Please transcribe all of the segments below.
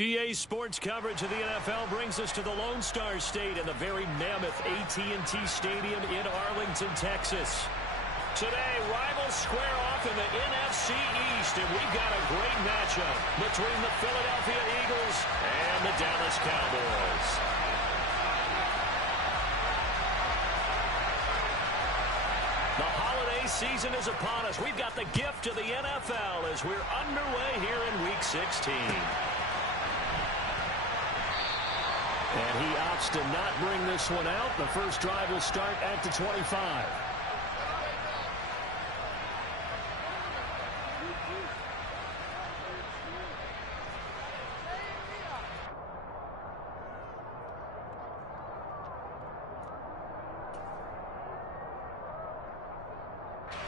EA Sports coverage of the NFL brings us to the Lone Star State and the very mammoth AT&T Stadium in Arlington, Texas. Today, rivals square off in the NFC East, and we've got a great matchup between the Philadelphia Eagles and the Dallas Cowboys. The holiday season is upon us. We've got the gift of the NFL as we're underway here in Week 16. And he opts to not bring this one out. The first drive will start at the 25.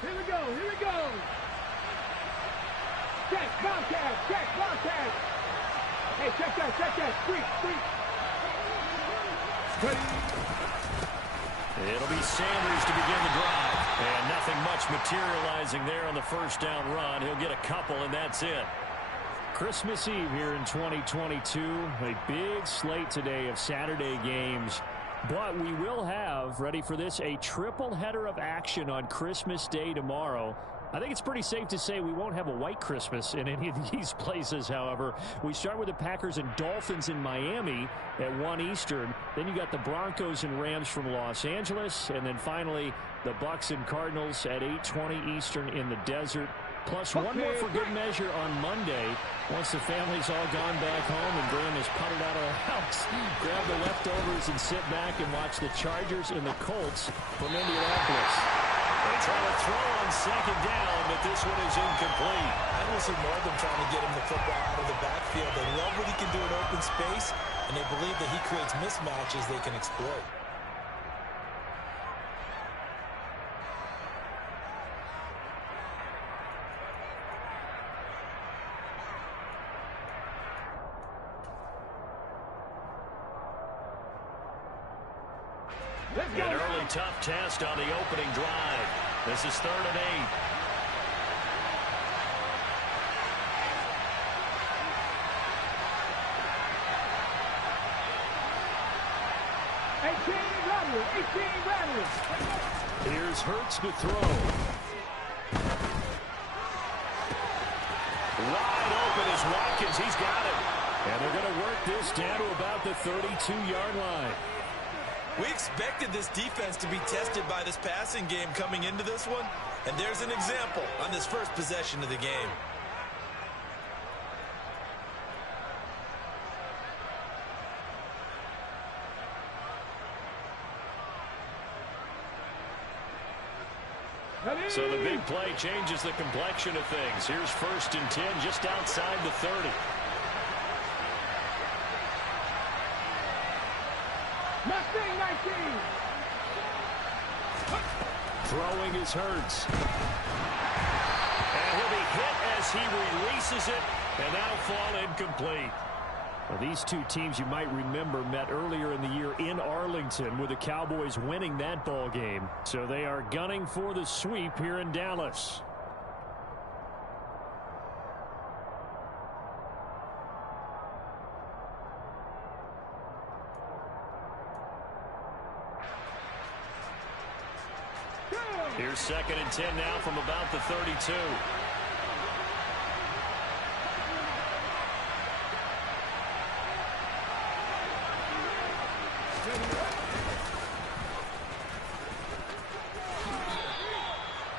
Here we go, here we go. Check, Bobcat. Hey, check that, street. It'll be Sanders to begin the drive. And nothing much materializing there on the first down run. He'll get a couple, and that's it. Christmas Eve here in 2022. A big slate today of Saturday games. But we will have, ready for this, a triple header of action on Christmas Day tomorrow. I think it's pretty safe to say we won't have a white Christmas in any of these places, however. We start with the Packers and Dolphins in Miami at 1 Eastern. Then you got the Broncos and Rams from Los Angeles. And then finally, the Bucs and Cardinals at 8:20 Eastern in the desert. Plus one more for good measure on Monday. Once the family's all gone back home and Graham has putted out of the house, grab the leftovers and sit back and watch the Chargers and the Colts from Indianapolis. They try to throw on second down, but this one is incomplete. I don't see more of them trying to get him the football out of the backfield. They love what he can do in open space, and they believe that he creates mismatches they can exploit. An early tough test on the opening drive. This is 3rd and 8. Here's Hurts to throw. Wide open is Watkins. He's got it. And they're going to work this down to about the 32-yard line. We expected this defense to be tested by this passing game coming into this one, and there's an example on this first possession of the game. So the big play changes the complexion of things. Here's 1st and 10 just outside the 30. Throwing is Hurts. And he'll be hit as he releases it, and that'll fall incomplete. Well, these two teams, you might remember, met earlier in the year in Arlington with the Cowboys winning that ball game. So they are gunning for the sweep here in Dallas. Here's 2nd and 10 now from about the 32.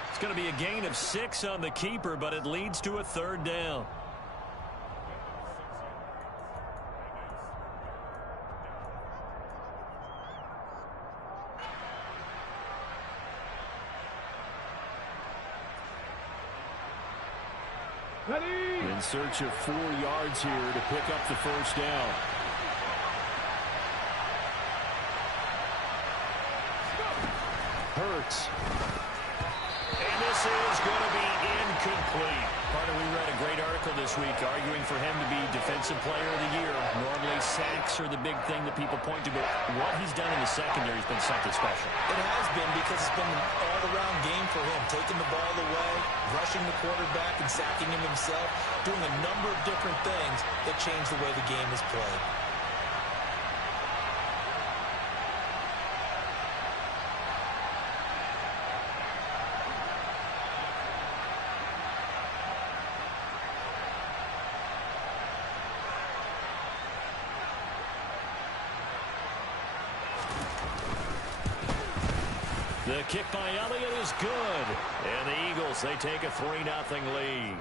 It's going to be a gain of 6 on the keeper, but it leads to a 3rd down. In search of 4 yards here to pick up the first down. Hurts. And this is going to be incomplete. Carter, we read a great article this week arguing for him to be Defensive Player of the Year. Normally, sacks are the big thing that people point to, but what he's done in the secondary has been something special. It has been because it's been an all-around game for him, taking the ball away, rushing the quarterback, and sacking him himself, doing a number of different things that change the way the game is played. The kick by Elliott is good. And the Eagles, they take a 3-0 lead.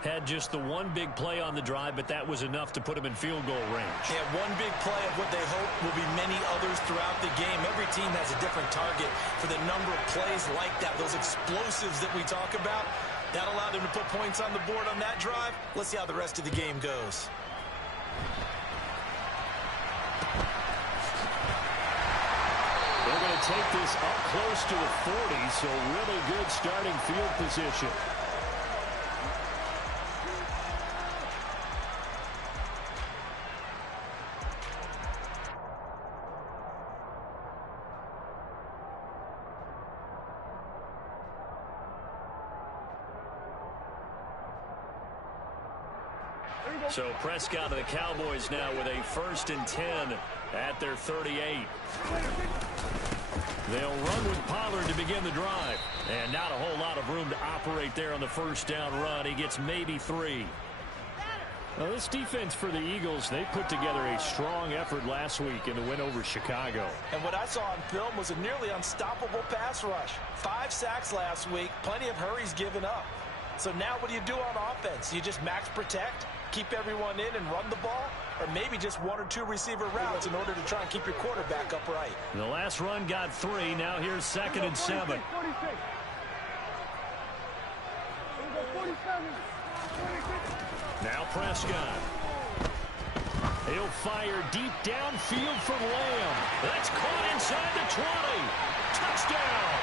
Had just the one big play on the drive, but that was enough to put him in field goal range. Yeah, one big play of what they hope will be many others throughout the game. Every team has a different target for the number of plays like that, those explosives that we talk about. That allowed them to put points on the board on that drive. Let's see how the rest of the game goes. They're going to take this up close to the 40, so really good starting field position. So Prescott and the Cowboys now with a 1st and 10 at their 38. They'll run with Pollard to begin the drive. And not a whole lot of room to operate there on the first down run. He gets maybe 3. Now this defense for the Eagles, they put together a strong effort last week in the win over Chicago. And what I saw on film was a nearly unstoppable pass rush. 5 sacks last week, plenty of hurries given up. So now what do you do on offense? You just max protect, keep everyone in and run the ball, or maybe just 1 or 2 receiver routes in order to try and keep your quarterback upright. The last run got 3. Now here's 2nd and 7. Now Prescott. He'll fire deep downfield from Lamb. That's caught inside the 20. Touchdown.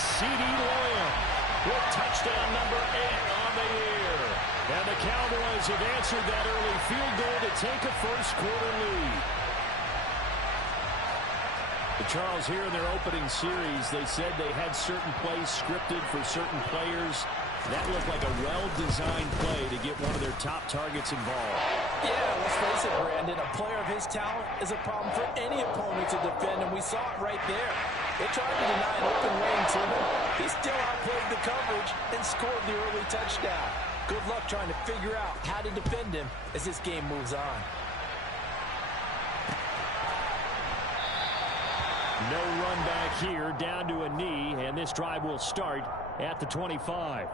CeeDee Lamb with touchdown number 8 on the year. And the Cowboys have answered that early field goal to take a first-quarter lead. Charles, here in their opening series, they said they had certain plays scripted for certain players. That looked like a well-designed play to get one of their top targets involved. Yeah, let's face it, Brandon. A player of his talent is a problem for any opponent to defend, and we saw it right there. They tried to deny an open lane to him. He still outplayed the coverage and scored the early touchdown. Good luck trying to figure out how to defend him as this game moves on. No run back here, down to a knee, and this drive will start at the 25.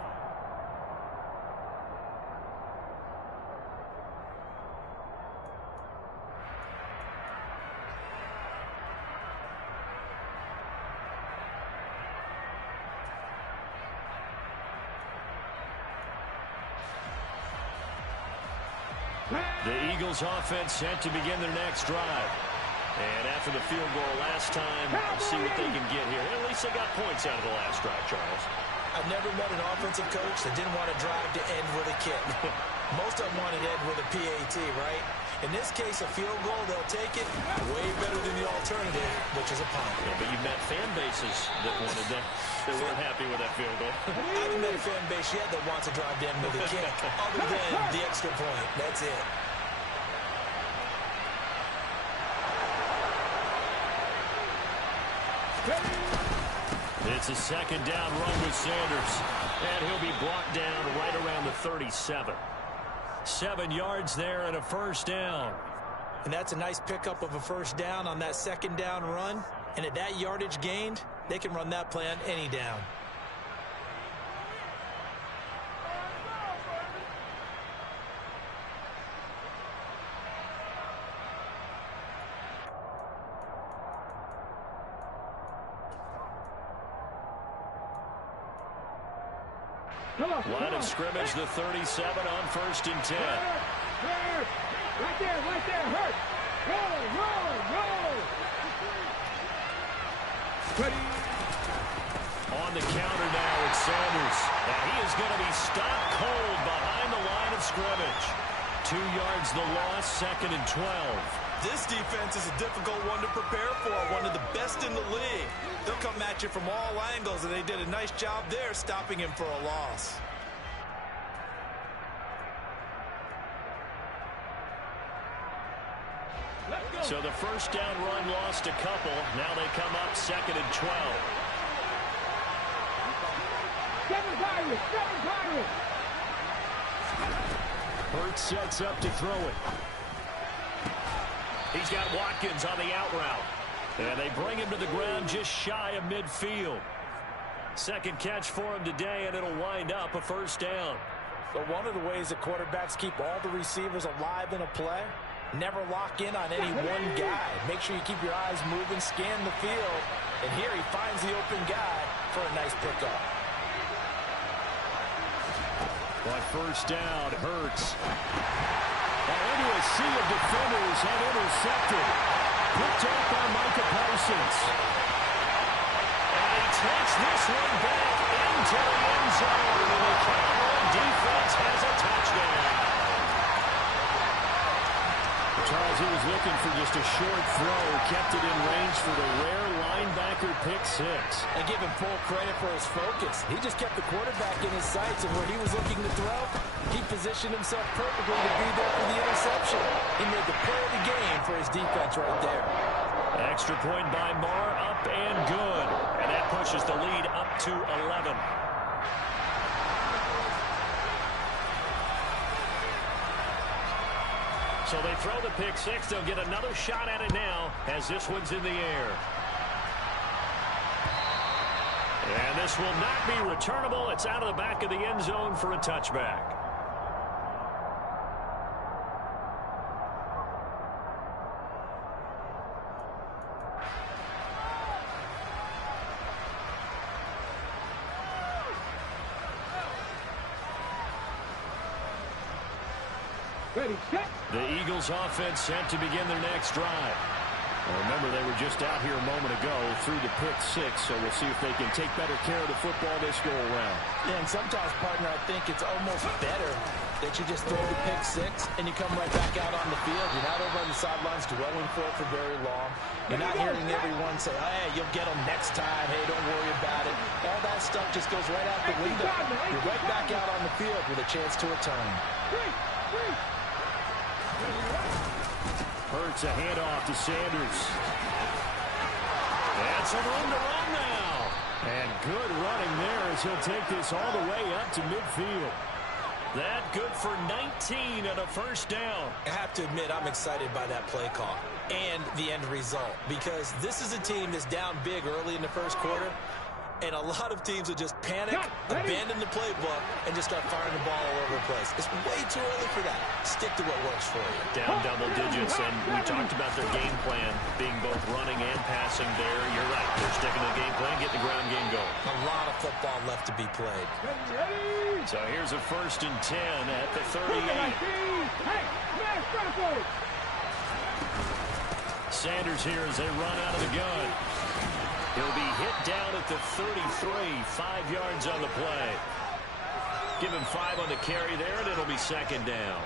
The Eagles offense set to begin their next drive. And after the field goal last time, we'll see what they can get here. At least they got points out of the last drive, Charles. I've never met an offensive coach that didn't want to drive to end with a kick. Most of them wanted to end with a PAT, right? In this case, a field goal, they'll take it way better than the alternative, which is a punt. Yeah, but you've met fan bases that wanted that. They weren't happy with that field goal. I haven't met a fan base yet that wants to drive to end with a kick, other than the extra point. That's it. It's a 2nd down run with Sanders. And he'll be brought down right around the 37. 7 yards there and a first down. And that's a nice pickup of a first down on that 2nd down run. And at that yardage gained, they can run that play on any down. Line of scrimmage, the 37 on 1st and 10. Right there, hurt. Roll. On the counter now, it's Sanders. And he is going to be stopped cold behind the line of scrimmage. 2 yards the loss, 2nd and 12. This defense is a difficult one to prepare for, one of the best in the league. They'll come at you from all angles, and they did a nice job there stopping him for a loss. So the first down run lost a couple. Now they come up 2nd and 12. Seven Pirates! Hurts sets up to throw it. He's got Watkins on the out route. And they bring him to the ground just shy of midfield. Second catch for him today, and it'll wind up a first down. So one of the ways that quarterbacks keep all the receivers alive in a play, never lock in on any one guy. Make sure you keep your eyes moving, scan the field. And here he finds the open guy for a nice pickup. But first down, Hurts. Into a sea of defenders and intercepted. Picked up by Micah Parsons. And he takes this one back into the end zone. And the Cowboy defense has a touchdown. Charles, he was looking for just a short throw. Kept it in range for the rare linebacker pick six. And give him full credit for his focus. He just kept the quarterback in his sights, and where he was looking to throw, he positioned himself perfectly to be there for the interception. He made the play of the game for his defense right there. Extra point by Marr, up and good. And that pushes the lead up to 11. So they throw the pick six. They'll get another shot at it now as this one's in the air. And this will not be returnable. It's out of the back of the end zone for a touchback. Ready, set. The Eagles offense set to begin their next drive. Well, remember, they were just out here a moment ago through the pick six, so we'll see if they can take better care of the football this go around. Yeah, and sometimes, partner, I think it's almost better that you just throw the pick six and you come right back out on the field. You're not over on the sidelines dwelling for it for very long. You're not hearing everyone say, hey, you'll get them next time. Hey, don't worry about it. All that stuff just goes right out the window. You're right back out on the field with a chance to return. Hurts a handoff to Sanders. And some room to run now. And good running there as he'll take this all the way up to midfield. That good for 19 and a first down. I have to admit, I'm excited by that play call and the end result, because this is a team that's down big early in the first quarter, and a lot of teams will just panic, abandon the playbook, and just start firing the ball all over the place. It's way too early for that. Stick to what works for you. Down double digits, and we talked about their game plan being both running and passing there. You're right. They're sticking to the game plan, getting the ground game going. A lot of football left to be played. So here's a 1st and 10 at the 38. Sanders here as they run out of the gun. He'll be hit down at the 33, 5 yards on the play. Give him 5 on the carry there, and it'll be 2nd down.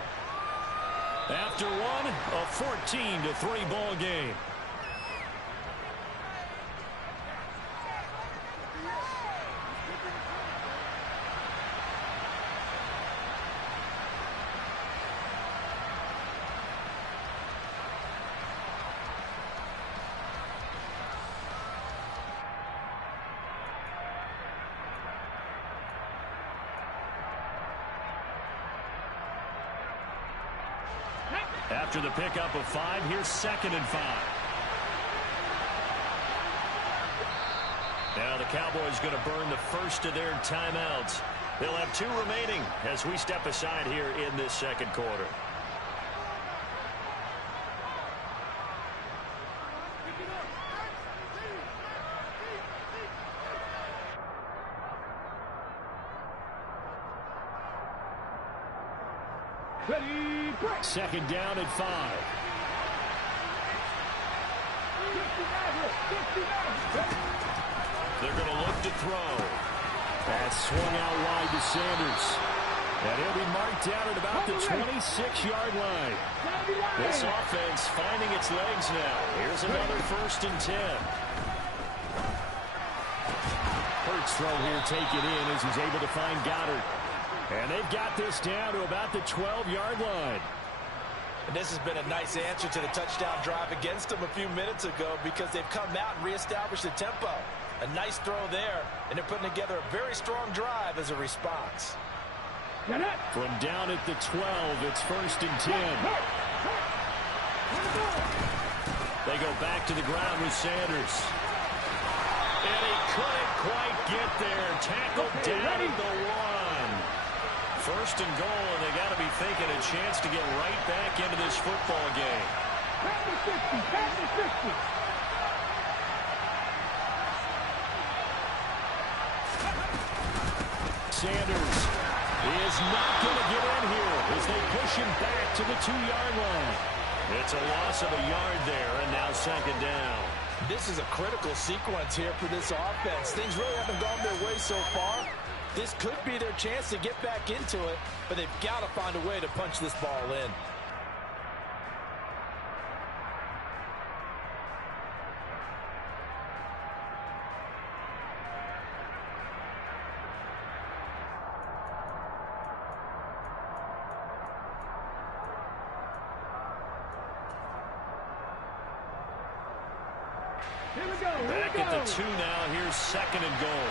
After one, a 14-3 ball game. After the pickup of 5, here's 2nd and 5. Now the Cowboys going to burn the first of their timeouts. They'll have 2 remaining as we step aside here in this second quarter. Ready, break. 2nd down at 5. They're going to look to throw. That's swung out wide to Sanders. And he'll be marked down at about the 26-yard line. This offense finding its legs now. Here's another 1st and 10. Hurts throw here taken in as he's able to find Goddard. And they've got this down to about the 12-yard line. And this has been a nice answer to the touchdown drive against them a few minutes ago because they've come out and reestablished the tempo. A nice throw there, and they're putting together a very strong drive as a response. From down at the 12, it's 1st and 10. They go back to the ground with Sanders. And he couldn't quite get there. Tackled down at the 1. 1st and goal, and they got to be thinking a chance to get right back into this football game. Sanders is not going to get in here as they push him back to the 2-yard line. It's a loss of a yard there, and now 2nd down. This is a critical sequence here for this offense. Things really haven't gone their way so far. This could be their chance to get back into it, but they've got to find a way to punch this ball in. Back at the 2 now. Here's 2nd and goal.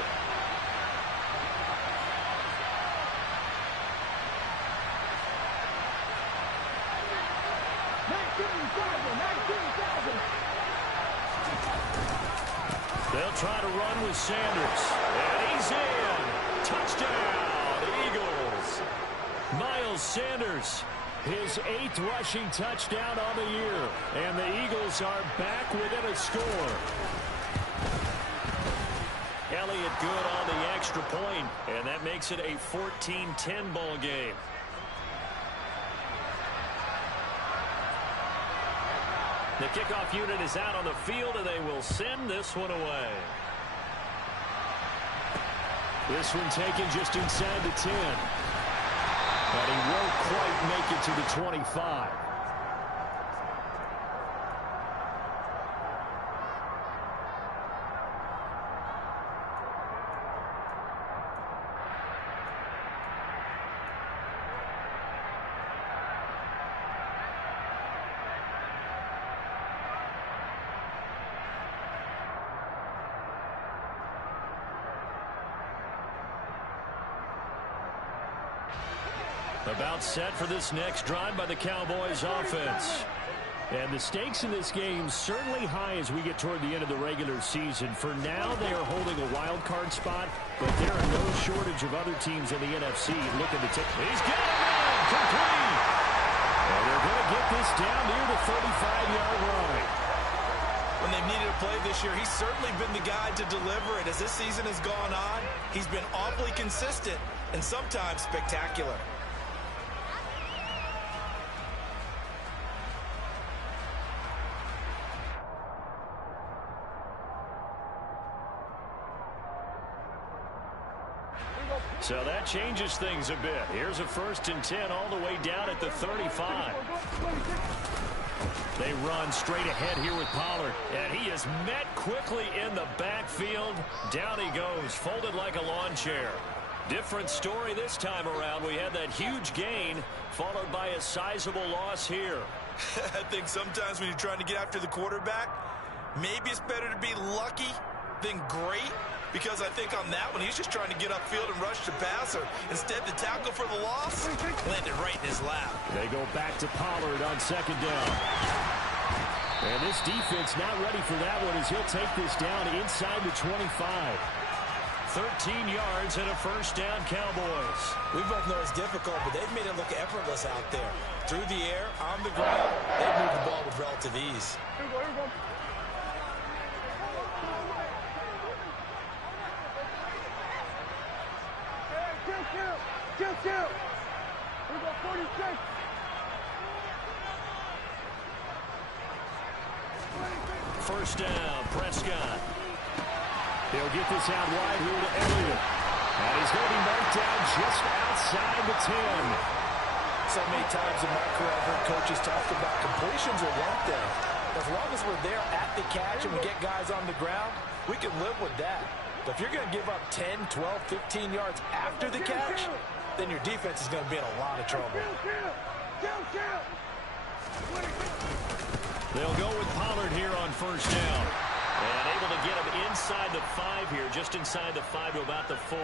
They'll try to run with Sanders. And he's in. Touchdown, Eagles. Miles Sanders, his 8th rushing touchdown on the year. And the Eagles are back within a score. Elliott good on the extra point, and that makes it a 14-10 ball game. The kickoff unit is out on the field, and they will send this one away. This one taken just inside the 10. But he won't quite make it to the 25. About set for this next drive by the Cowboys offense. And the stakes in this game certainly high as we get toward the end of the regular season. For now, they are holding a wild card spot, but there are no shortage of other teams in the NFC looking to take. He's got it in, complete. And they're going to get this down near the 35-yard line. When they've needed a play this year, he's certainly been the guy to deliver it. As this season has gone on, he's been awfully consistent and sometimes spectacular. So that changes things a bit. Here's a 1st and 10 all the way down at the 35. They run straight ahead here with Pollard. And he is met quickly in the backfield. Down he goes, folded like a lawn chair. Different story this time around. We had that huge gain, followed by a sizable loss here. I think sometimes when you're trying to get after the quarterback, maybe it's better to be lucky than great. Because I think on that one, he's just trying to get upfield and rush the passer. Instead, the tackle for the loss landed right in his lap. They go back to Pollard on 2nd down. And this defense not ready for that one as he'll take this down inside the 25. 13 yards and a 1st down, Cowboys. We both know it's difficult, but they've made it look effortless out there. Through the air, on the ground, they've moved the ball with relative ease. Here we go. Kill. Here we go, 46. First down, Prescott. They'll get this out wide here to Elliott. And he's going to be marked down just outside the 10. So many times in my career I've heard coaches talk about completions are one thing. As long as we're there at the catch and we get guys on the ground, we can live with that. But if you're going to give up 10, 12, 15 yards after the catch, then your defense is going to be in a lot of trouble. They'll go with Pollard here on first down. And able to get him inside the 5 here, just inside the 5 to about the 4.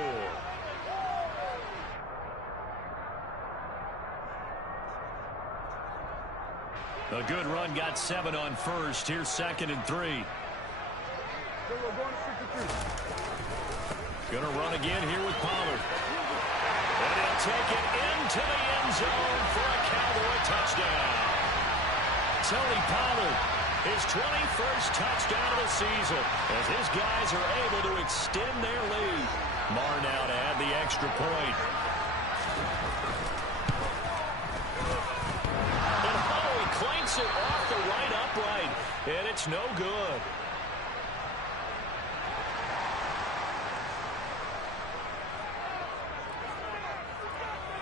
A good run, got 7 on first. Here's 2nd and 3. Gonna run again here with Pollard. And he'll take it into the end zone for a Cowboy touchdown. Tony Pollard, his 21st touchdown of the season, as his guys are able to extend their lead. Marr now to add the extra point. And he clanks it off the right upright, and it's no good.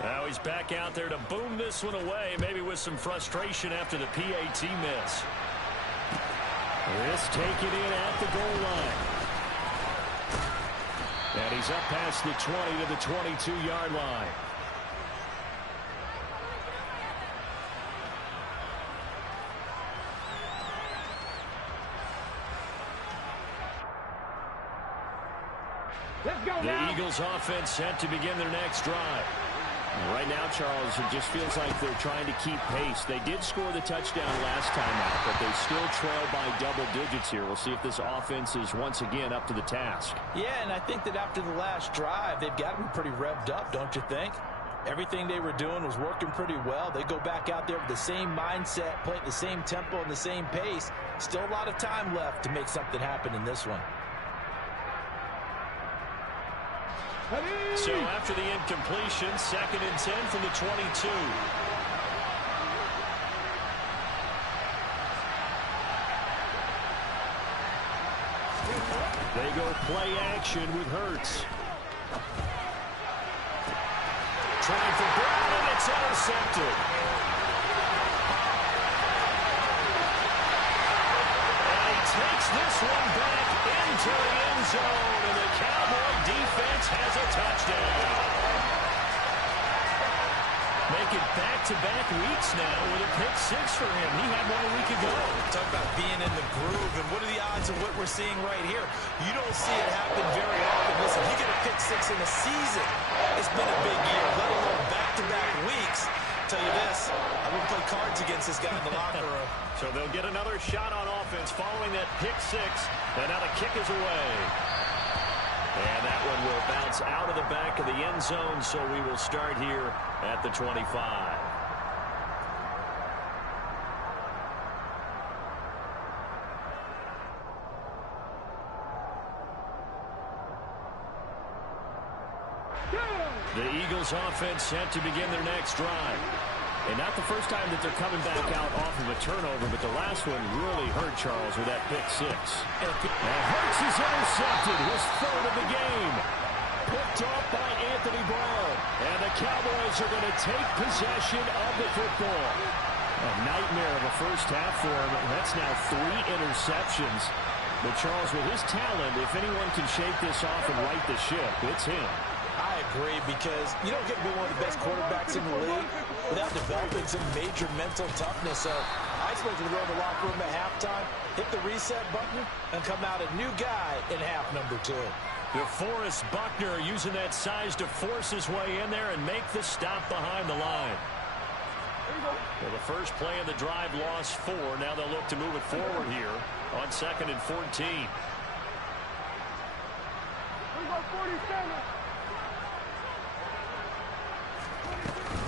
Now he's back out there to boom this one away, maybe with some frustration after the PAT miss. This taken in at the goal line. And he's up past the 20 to the 22-yard line. The Eagles offense set to begin their next drive. Right now, Charles, it just feels like they're trying to keep pace. They did score the touchdown last time out, but they still trail by double digits here. We'll see if this offense is once again up to the task. Yeah, and I think that after the last drive, they've got to be pretty revved up, don't you think? Everything they were doing was working pretty well. They go back out there with the same mindset, play at the same tempo and the same pace. Still a lot of time left to make something happen in this one. So after the incompletion, 2nd and 10 from the 22. They go play action with Hurts. Trying for Brown, and it's intercepted. And he takes this one back into the end zone, and the Cowboy defense has a touchdown. Make it back-to-back weeks now with a pick 6 for him. He had 1 week ago. Talk about being in the groove, and what are the odds of what we're seeing right here? You don't see it happen very often. Listen, you get a pick 6 in a season. It's been a big year, let alone back-to-back weeks. Tell you this, I wouldn't play cards against this guy in the locker room. So they'll get another shot on offense following that pick 6, and now the kick is away. And that one will bounce out of the back of the end zone, so we will start here at the 25. The Eagles offense set to begin their next drive. And not the first time that they're coming back out off of a turnover, but the last one really hurt Charles with that pick 6. And Hurts is intercepted, his 3rd of the game. Picked off by Anthony Brown. And the Cowboys are going to take possession of the football. A nightmare of a first half for him. That's now 3 interceptions. But Charles, with his talent, if anyone can shake this off and right the ship, it's him. I agree, because you don't get to be one of the best quarterbacks in the league without developing some major mental toughness. So I expect him to go to the locker room at halftime, hit the reset button, and come out a new guy in half number 2. DeForest Buckner using that size to force his way in there and make the stop behind the line. Well, the first play of the drive lost 4. Now they'll look to move it forward here on 2nd and 14. We go 47.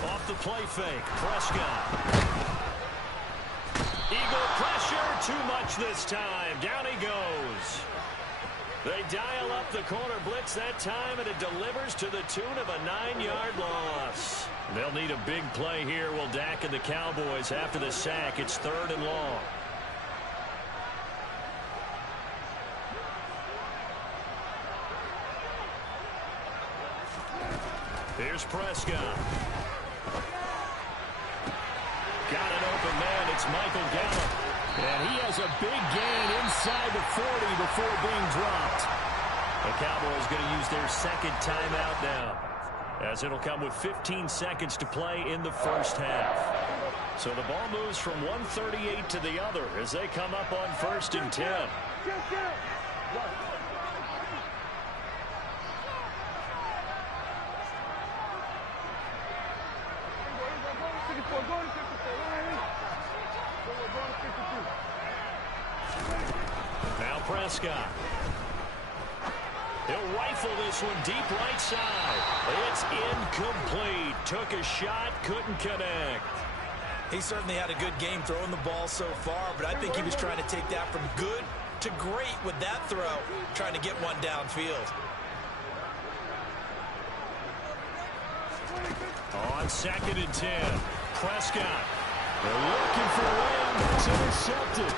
Off the play fake, Prescott. Eagle pressure, too much this time. Down he goes. They dial up the corner blitz that time, and it delivers to the tune of a 9-yard loss. They'll need a big play here, will Dak and the Cowboys after the sack. It's 3rd and long. Here's Prescott. Got an open man. It's Michael Gallup. And he has a big gain inside the 40 before being dropped. The Cowboys going to use their second timeout now, as it'll come with 15 seconds to play in the first half. So the ball moves from 138 to the other as they come up on 1st and 10. Now Prescott. He'll rifle this one deep right side. It's incomplete. Took a shot, couldn't connect. He certainly had a good game throwing the ball so far, but I think he was trying to take that from good to great with that throw, trying to get one downfield. On 2nd and 10, Prescott. They're looking for Wayne. It's intercepted.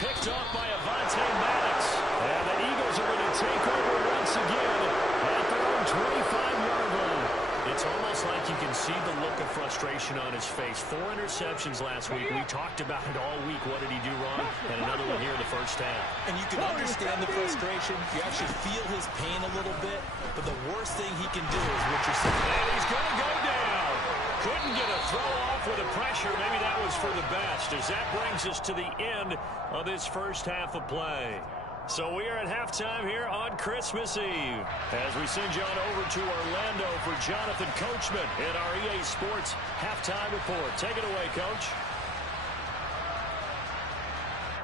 Picked off by Avonte Maddox. And the Eagles are going to take over once again at their own 25-yard line. It's almost like you can see the look of frustration on his face. 4 interceptions last week. We talked about it all week. What did he do wrong? And another one here in the first half. And you can understand the frustration. You actually feel his pain a little bit. But the worst thing he can do is what you're saying. And he's going to go down. Couldn't get a throw off with the pressure. Maybe that was for the best, as that brings us to the end of this first half of play. So we are at halftime here on Christmas Eve, as we send you on over to Orlando for Jonathan Coachman in our EA Sports Halftime Report. Take it away, Coach.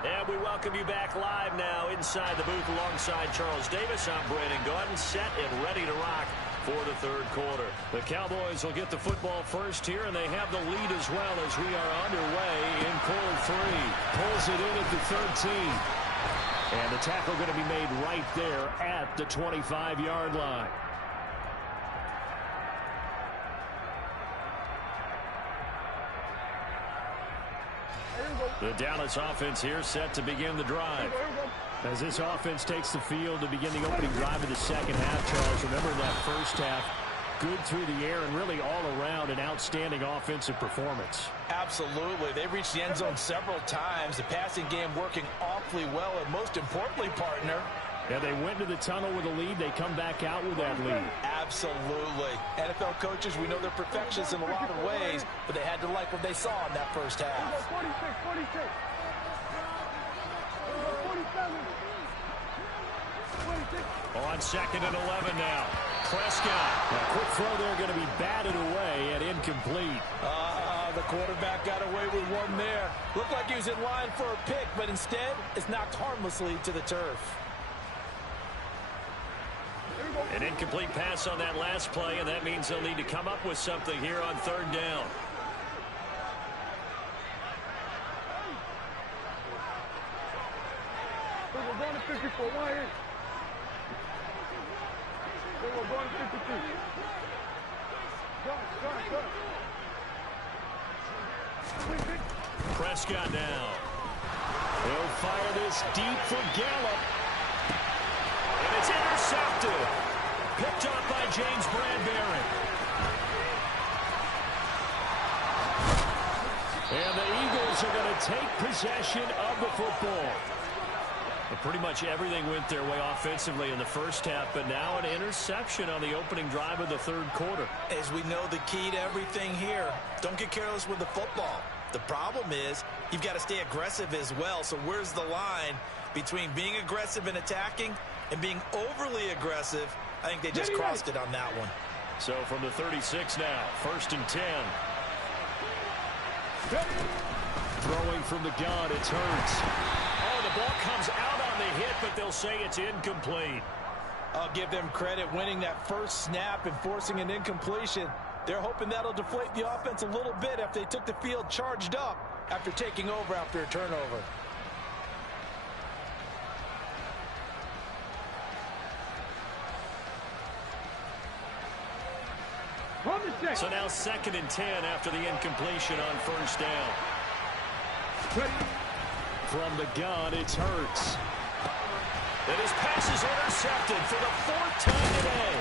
And we welcome you back live now inside the booth alongside Charles Davis. I'm Brandon Gaudin, set and ready to rock for the third quarter. The Cowboys will get the football first here, and they have the lead as well as we are underway in quarter 3. Pulls it in at the 13. And the tackle going to be made right there at the 25-yard line. The Dallas offense here set to begin the drive. As this offense takes the field to begin the opening drive of the second half, Charles, remember that first half, good through the air and really all around an outstanding offensive performance. Absolutely. They reached the end zone several times. The passing game working awfully well, and most importantly, partner, yeah, they went to the tunnel with a lead. They come back out with that lead. Absolutely. NFL coaches, we know they're perfectionists in a lot of ways, but they had to like what they saw in that first half. 46. On 2nd and 11 now. Prescott. A quick throw there going to be batted away and incomplete. The quarterback got away with one there. Looked like he was in line for a pick, but instead it's knocked harmlessly to the turf. An incomplete pass on that last play, and that means they'll need to come up with something here on 3rd down. We're going to 54. 1 in. We're going to 52. Go. Prescott now. He'll fire this deep for Gallup. And it's intercepted. Picked up by James Bradbury. And the Eagles are going to take possession of the football. But pretty much everything went their way offensively in the first half, but now an interception on the opening drive of the third quarter. As we know, the key to everything here, don't get careless with the football. The problem is you've got to stay aggressive as well. So where's the line between being aggressive and attacking and being overly aggressive? I think they just crossed it on that one. So from the 36 now, 1st and 10. Throwing from the gun, it's Hurts. Oh, the ball comes out on the hit, but they'll say it's incomplete. I'll give them credit winning that first snap and forcing an incompletion. They're hoping that'll deflate the offense a little bit after they took the field charged up after taking over after a turnover. So now 2nd and 10 after the incompletion on 1st down. From the gun, it's Hurts. And his pass is intercepted for the 4th time today.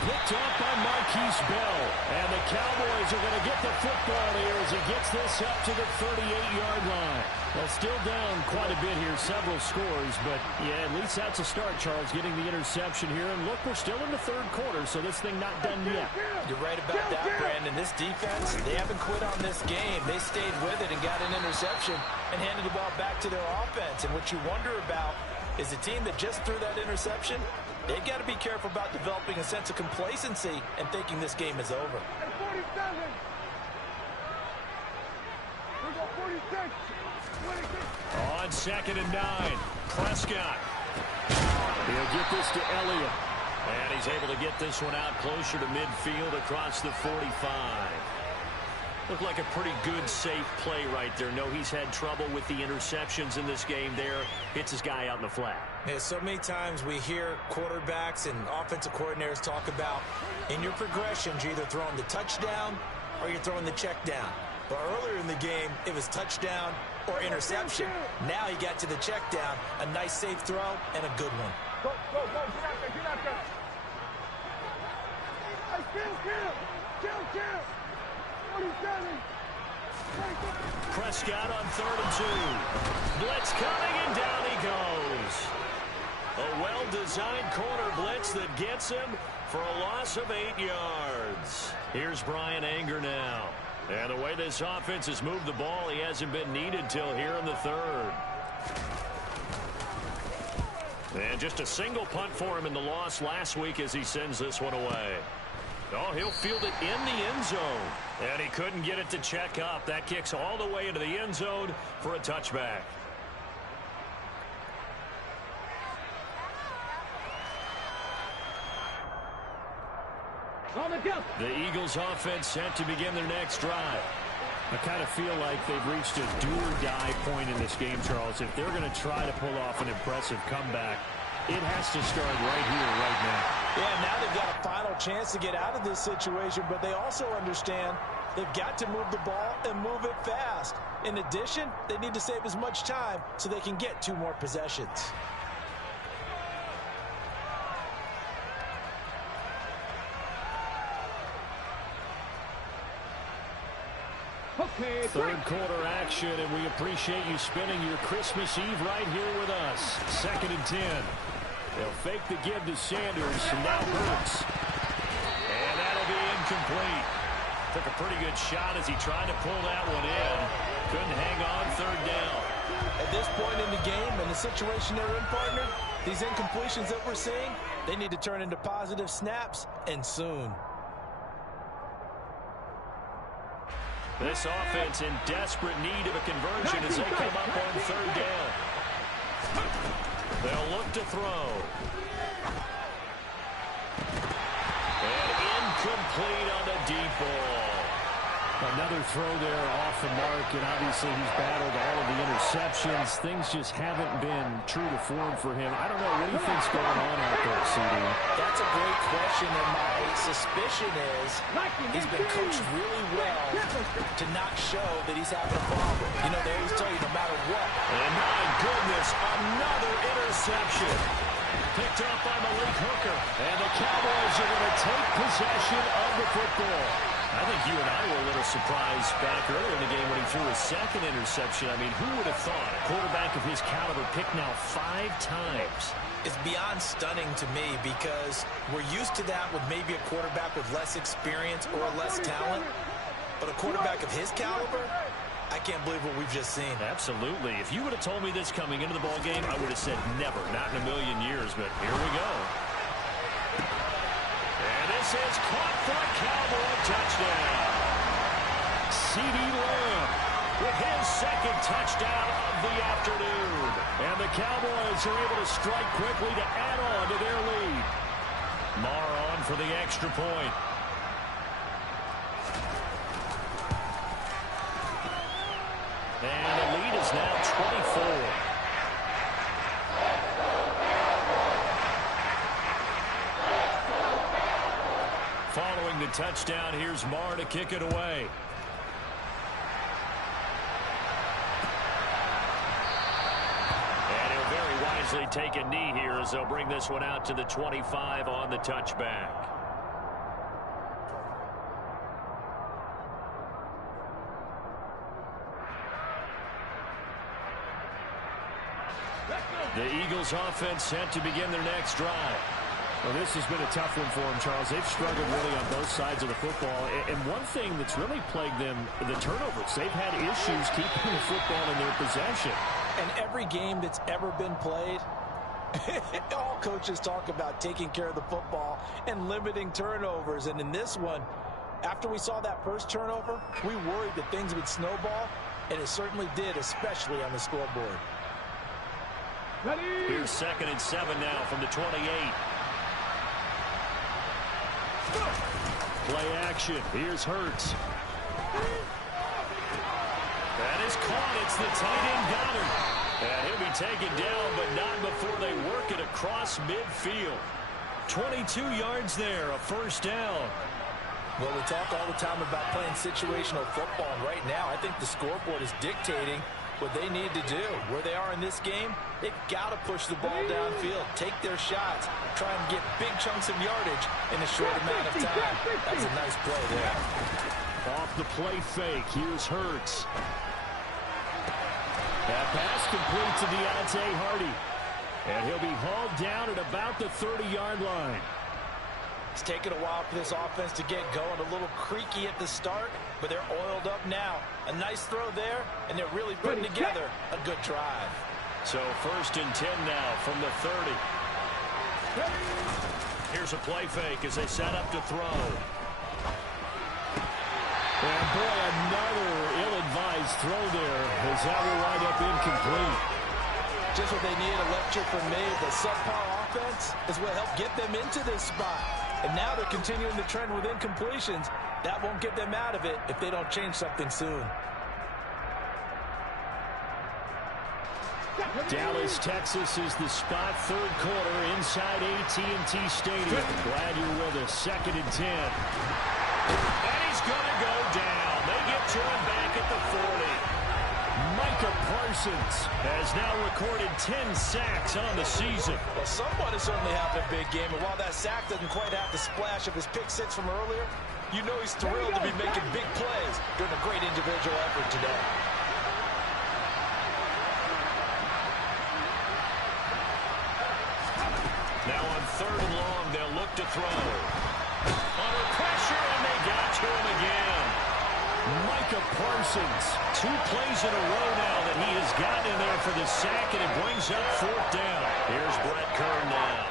Picked up by Marquise Bell. And the Cowboys are going to get the football here as he gets this up to the 38-yard line. Well, still down quite a bit here, several scores, but yeah, at least that's a start, Charles, getting the interception here. And look, we're still in the third quarter, so this thing not done yet. You're right about that, Brandon. This defense, they haven't quit on this game. They stayed with it and got an interception and handed the ball back to their offense. And what you wonder about is the team that just threw that interception, they got to be careful about developing a sense of complacency and thinking this game is over. 47. We got 46. On 2nd and 9, Prescott. He'll get this to Elliott. And he's able to get this one out closer to midfield across the 45. Looked like a pretty good, safe play right there. No, he's had trouble with the interceptions in this game there. Hits his guy out in the flat. Yeah, so many times we hear quarterbacks and offensive coordinators talk about in your progressions, you're either throwing the touchdown or you're throwing the check down. But earlier in the game, it was touchdown or interception. Now he got to the check down, a nice safe throw, and a good one. Go, go, go, get out there, get out there. Hey, kill. 47. Prescott on 3rd and 2. Blitz coming, and down he goes. A well-designed corner blitz that gets him for a loss of 8 yards. Here's Brian Anger now. And the way this offense has moved the ball, he hasn't been needed till here in the 3rd. And just a single punt for him in the loss last week as he sends this one away. Oh, he'll field it in the end zone. And he couldn't get it to check up. That kicks all the way into the end zone for a touchback. The Eagles offense set to begin their next drive. I kind of feel like they've reached a do-or-die point in this game, Charles. If they're going to try to pull off an impressive comeback, it has to start right here, right now. Yeah, now they've got a final chance to get out of this situation, but they also understand they've got to move the ball and move it fast. In addition, they need to save as much time so they can get 2 more possessions. Okay, third quarter action, and we appreciate you spending your Christmas Eve right here with us. 2nd and 10. They'll fake the give to Sanders, and now Hurts. And that'll be incomplete. Took a pretty good shot as he tried to pull that one in. Couldn't hang on 3rd down. At this point in the game and the situation they're in, partner, these incompletions that we're seeing, they need to turn into positive snaps, and soon. This offense in desperate need of a conversion as they come up on 3rd down. They'll look to throw. And incomplete on the deep ball. Another throw there off the mark, and obviously he's battled all of the interceptions. Things just haven't been true to form for him. I don't know. What do you think's going on out there, CD? That's a great question, and my suspicion is he's been coached really well to not show that he's having a problem. You know, they always tell you no matter what. And my goodness, another interception. Picked up by Malik Hooker. And the Cowboys are going to take possession of the football. I think you and I were a little surprised back earlier in the game when he threw his 2nd interception. I mean, who would have thought a quarterback of his caliber picked now 5 times? It's beyond stunning to me because we're used to that with maybe a quarterback with less experience or less talent. But a quarterback of his caliber, I can't believe what we've just seen. Absolutely. If you would have told me this coming into the ball game, I would have said never, not in a million years. But here we go. And this is caught for a Cowboy touchdown. CeeDee Lamb with his 2nd touchdown of the afternoon. And the Cowboys are able to strike quickly to add on to their lead. Marr on for the extra point. And the lead is now 24. Following the touchdown, here's Marr to kick it away. And he'll very wisely take a knee here as they'll bring this one out to the 25 on the touchback. The Eagles offense set to begin their next drive. Well, this has been a tough one for them, Charles. They've struggled really on both sides of the football. And one thing that's really plagued them, the turnovers. They've had issues keeping the football in their possession. And every game that's ever been played, all coaches talk about taking care of the football and limiting turnovers. And in this one, after we saw that first turnover, we worried that things would snowball, and it certainly did, especially on the scoreboard. Here's 2nd and 7 now from the 28. Play action. Here's Hurts. That is caught. It's the tight end Goddard. And he'll be taken down, but not before they work it across midfield. 22 yards there, a first down. Well, we talk all the time about playing situational football, and right now I think the scoreboard is dictating what they need to do. Where they are in this game, they've got to push the ball downfield, take their shots, try and get big chunks of yardage in a short amount of time. That's a nice play there. Off the play fake, here's Hurts. That pass complete to Deontay Hardy. And he'll be hauled down at about the 30-yard line. It's taken a while for this offense to get going. A little creaky at the start, but they're oiled up now. A nice throw there, and they're really putting together a good drive. So 1st and 10 now from the 30. Here's a play fake as they set up to throw. And boy, another ill-advised throw there as that will wind up incomplete. Just what they need, a lecture from me. The subpar offense is what helped get them into this spot. And now they're continuing the trend with incompletions. That won't get them out of it if they don't change something soon. Dallas, Texas is the spot. 3rd quarter inside AT&T Stadium. Glad you're with us. 2nd and 10. And he's going to go down. They get to him back at the 40. Micah Parsons has now recorded 10 sacks on the season. Well, someone is certainly having a big game, and while that sack doesn't quite have the splash of his pick six from earlier, you know he's thrilled to be making big plays during a great individual effort today. Now on 3rd and long, they'll look to throw. Under pressure, and they got to him again. Micah Parsons, 2 plays in a row now that he has gotten in there for the sack, and it brings up 4th down. Here's Brett Kern now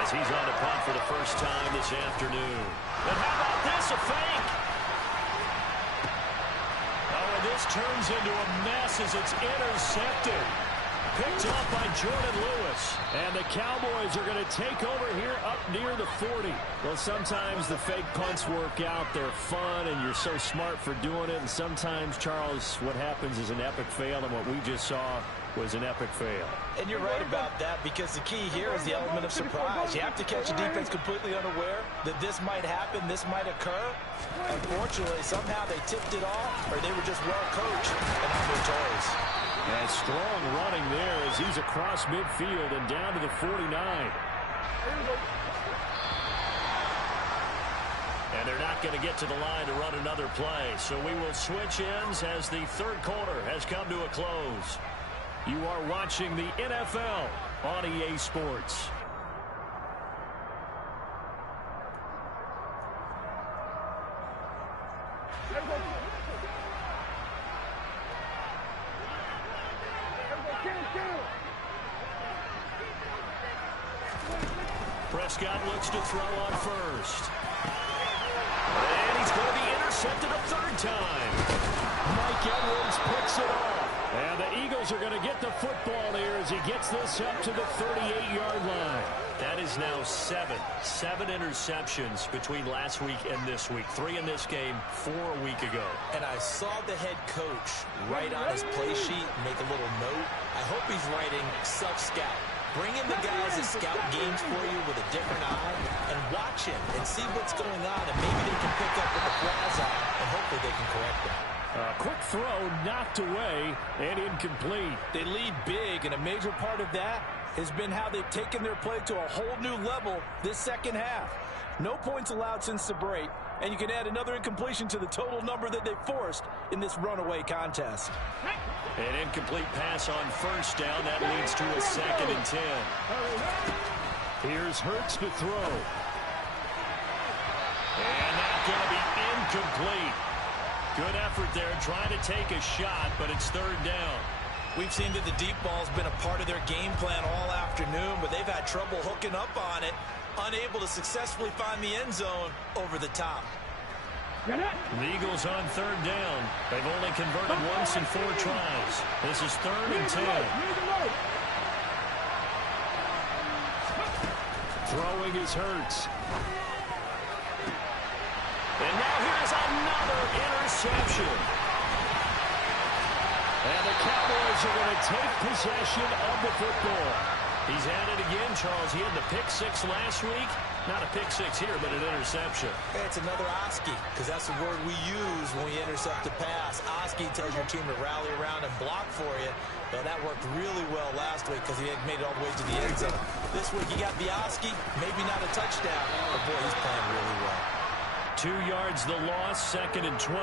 as he's on the punt for the first time this afternoon. And how about this, a fake? Oh, and this turns into a mess as it's intercepted. Picked off by Jordan Lewis. And the Cowboys are going to take over here up near the 40. Well, sometimes the fake punts work out. They're fun, and you're so smart for doing it. And sometimes, Charles, what happens is an epic fail, and what we just saw was an epic fail. And you're right about that, because the key here is the element of surprise. You have to catch a defense completely unaware that this might happen, this might occur. Unfortunately, somehow they tipped it off, or they were just well coached and on their toes. And strong running there as he's across midfield and down to the 49. And they're not going to get to the line to run another play. So we will switch ends as the 3rd quarter has come to a close. You are watching the NFL on EA Sports. Prescott looks to throw on 1st. And he's going to be intercepted a 3rd time. Mike Edwards picks it off. And the Eagles are going to get the football here as he gets this up to the 38-yard line. That is now 7 interceptions between last week and this week. 3 in this game, 4 a week ago. And I saw the head coach write on his play sheet, make a little note. I hope he's writing self-scout. Bring in the guys that scout games for you with a different eye and watch him and see what's going on, and maybe they can pick up what the flaws are, and hopefully they can correct them. A quick throw knocked away and incomplete. They lead big, and a major part of that has been how they've taken their play to a whole new level this second half. No points allowed since the break, and you can add another incompletion to the total number that they forced in this runaway contest. An incomplete pass on first down. That leads to a 2nd and 10. Here's Hurts to throw. And that's going to be incomplete. Good effort there, trying to take a shot, but it's 3rd down. We've seen that the deep ball's been a part of their game plan all afternoon, but they've had trouble hooking up on it, unable to successfully find the end zone over the top. The Eagles on 3rd down. They've only converted once in 4 tries. This is 3rd and 10. Throwing is Hurts. And now here's another interception. And the Cowboys are going to take possession of the football. He's at it again, Charles. He had the pick 6 last week. Not a pick 6 here, but an interception. Hey, it's another Oski, because that's the word we use when we intercept a pass. Oski tells your team to rally around and block for you. But that worked really well last week because he had made it all the way to the end zone. This week he got the Oski, maybe not a touchdown, but boy, he's playing really well. 2 yards the loss, 2nd and 12.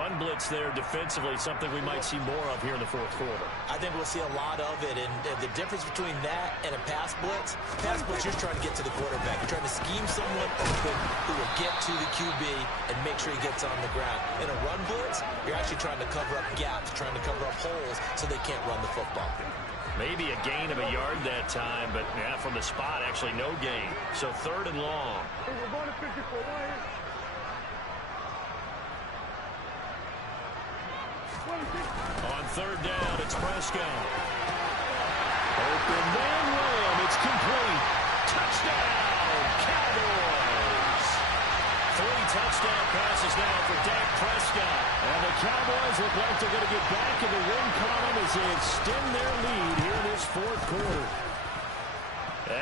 Run blitz there defensively, something we might see more of here in the 4th quarter. I think we'll see a lot of it, and the difference between that and a pass blitz, you're trying to get to the quarterback. You're trying to scheme someone open who will get to the QB and make sure he gets on the ground. In a run blitz, you're actually trying to cover up gaps, trying to cover up holes so they can't run the football. Maybe a gain of a yard that time, but yeah, from the spot, actually no gain. So 3rd and long. On 3rd down, it's Prescott. Open man run. It's complete. Touchdown, Cowboys. 3 touchdown passes now for Dak Prescott. And the Cowboys look like they're going to get back in the win column as they extend their lead here in this 4th quarter.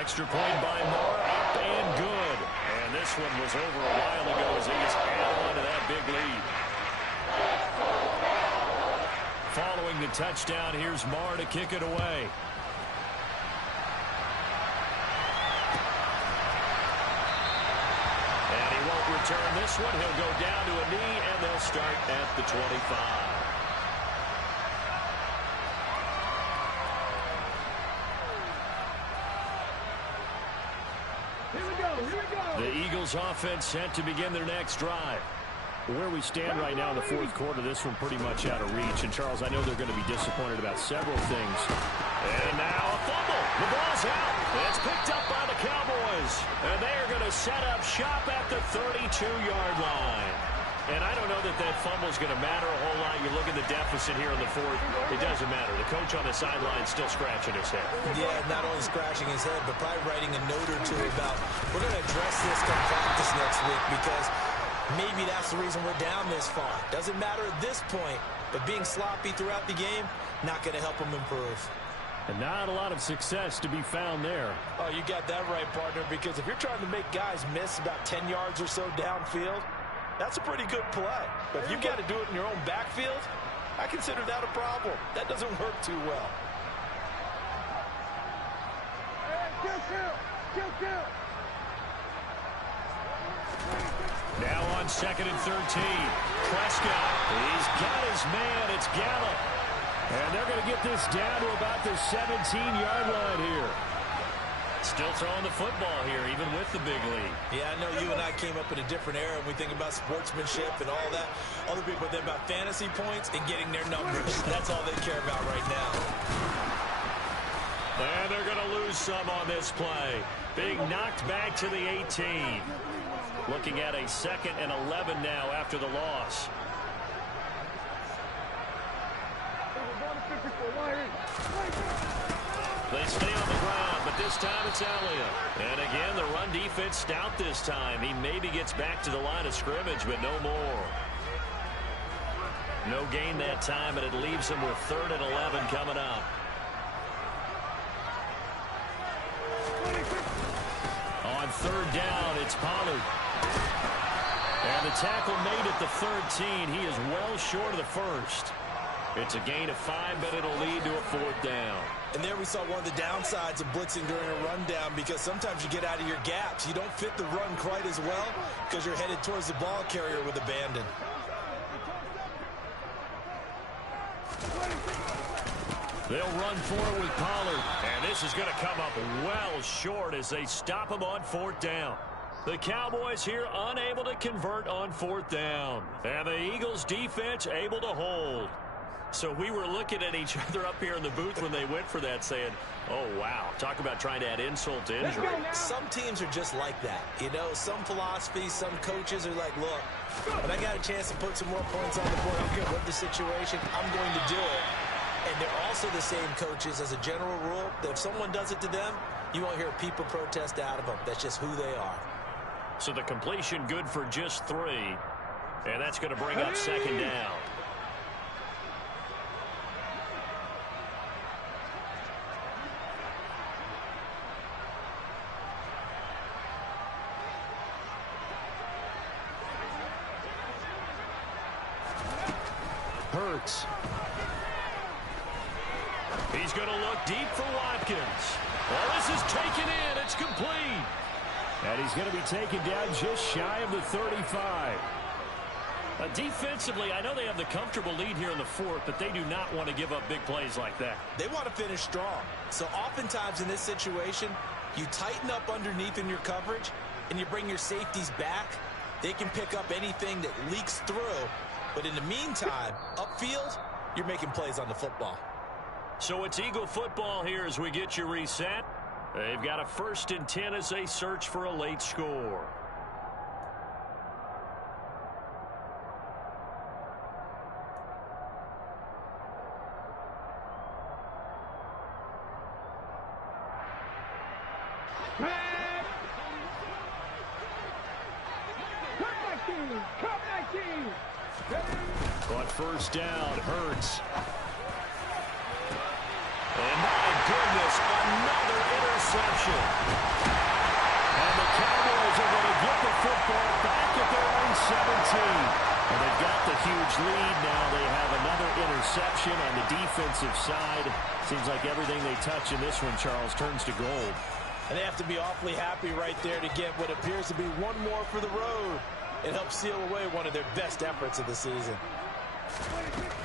Extra point by Moore, up and good. And this one was over a while ago as they just add on to that big lead. Following the touchdown, here's Moore to kick it away. And he won't return this one. He'll go down to a knee, and they'll start at the 25. The Eagles offense set to begin their next drive. Where we stand right now in the 4th quarter, this one pretty much out of reach. And, Charles, I know they're going to be disappointed about several things. And now a fumble. The ball's out. It's picked up by the Cowboys. And they are going to set up shop at the 32-yard line. And I don't know that that fumble is going to matter a whole lot. You look at the deficit here in the 4th. It doesn't matter. The coach on the sideline still scratching his head. Yeah, not only scratching his head, but probably writing a note or two about, we're going to address this come practice next week because maybe that's the reason we're down this far. Doesn't matter at this point, but being sloppy throughout the game, not going to help them improve. And not a lot of success to be found there. Oh, you got that right, partner, because if you're trying to make guys miss about 10 yards or so downfield, that's a pretty good play. But if you got to do it in your own backfield, I consider that a problem. That doesn't work too well. Now on 2nd and 13. Prescott. He's got his man. It's Gallup. And they're going to get this down to about the 17-yard line here. Still throwing the football here, even with the big lead. Yeah, I know you and I came up in a different era, and we think about sportsmanship and all that. Other people think about fantasy points and getting their numbers. That's all they care about right now. And they're going to lose some on this play. Being knocked back to the 18. Looking at a 2nd and 11 now after the loss. They stay on the ground, but this time it's Elliott. And again, the run defense stout this time. He maybe gets back to the line of scrimmage, but no more. No gain that time, and it leaves him with 3rd and 11 coming up. On 3rd down, it's Pollard. And the tackle made at the 13. He is well short of the 1st. It's a gain of 5, but it'll lead to a 4th down. And there we saw one of the downsides of blitzing during a rundown, because sometimes you get out of your gaps. You don't fit the run quite as well because you're headed towards the ball carrier with abandon. They'll run forward with Pollard. And this is going to come up well short as they stop him on 4th down. The Cowboys here unable to convert on 4th down. And the Eagles defense able to hold. So we were looking at each other up here in the booth when they went for that saying, oh, wow. Talk about trying to add insult to injury. Some teams are just like that. You know, some philosophies, some coaches are like, look, when I got a chance to put some more points on the board, I don't care what the situation, I'm going to do it. And they're also the same coaches as a general rule that if someone does it to them, you won't hear people protest out of them. That's just who they are. So the completion good for just 3. And that's going to bring up 2nd down. Hurts. He's going to look deep for Watkins. Well, this is taken in. It's complete. And he's going to be taken down just shy of the 35. Defensively, I know they have the comfortable lead here in the 4th, but they do not want to give up big plays like that. They want to finish strong. So oftentimes in this situation, you tighten up underneath in your coverage, and you bring your safeties back. They can pick up anything that leaks through. But in the meantime, upfield, you're making plays on the football. So it's Eagle football here as we get you reset. They've got a 1st and 10 as they search for a late score. On 1st down, Hurts. And my goodness, another interception. And the Cowboys are going to get the football back at their own 17. And they've got the huge lead. Now they have another interception on the defensive side. Seems like everything they touch in this one, Charles, turns to gold. And they have to be awfully happy right there to get what appears to be one more for the road. It helps seal away one of their best efforts of the season.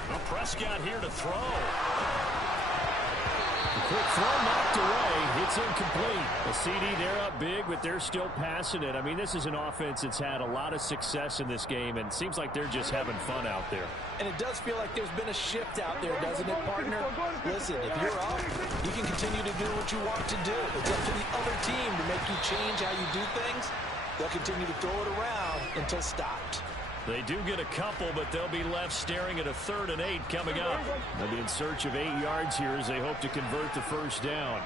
Well, Prescott here to throw. Quick throw knocked away. It's incomplete. A CD, they're up big, but they're still passing it. I mean, this is an offense that's had a lot of success in this game, and it seems like they're just having fun out there. And it does feel like there's been a shift out there, doesn't it, partner? Listen, if you're up, you can continue to do what you want to do. It's up to the other team to make you change how you do things. They'll continue to throw it around until stopped. They do get a couple, but they'll be left staring at a 3rd and 8 coming up. They'll be in search of 8 yards here as they hope to convert the 1st down.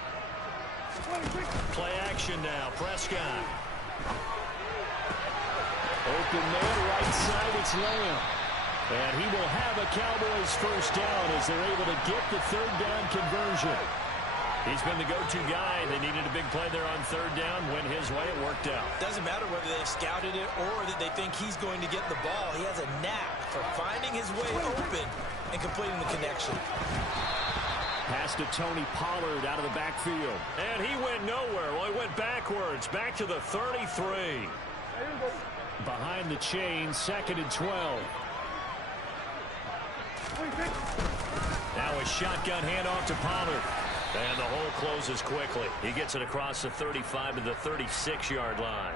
Play action now. Prescott. Open man, right side, it's Lamb. And he will have a Cowboys 1st down as they're able to get the 3rd down conversion. He's been the go-to guy. They needed a big play there on 3rd down. Went his way. It worked out. Doesn't matter whether they've scouted it or that they think he's going to get the ball. He has a knack for finding his way open and completing the connection. Pass to Tony Pollard out of the backfield. And he went nowhere. Well, he went backwards. Back to the 33. Behind the chain, 2nd and 12. Now a shotgun handoff to Pollard. And the hole closes quickly. He gets it across the 35 to the 36-yard line.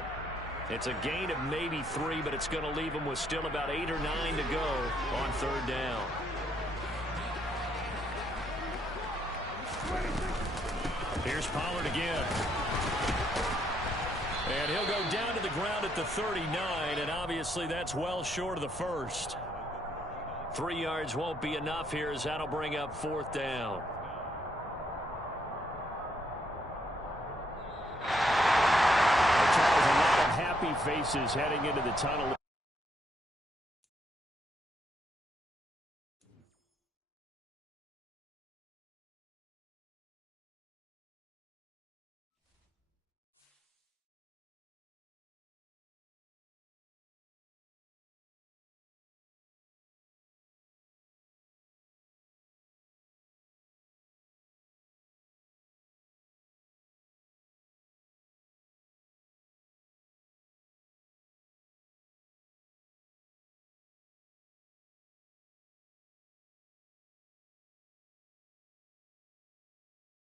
It's a gain of maybe 3, but it's going to leave him with still about 8 or 9 to go on 3rd down. Here's Pollard again. And he'll go down to the ground at the 39, and obviously that's well short of the 1st. 3 yards won't be enough here as that'll bring up 4th down. Faces heading into the tunnel.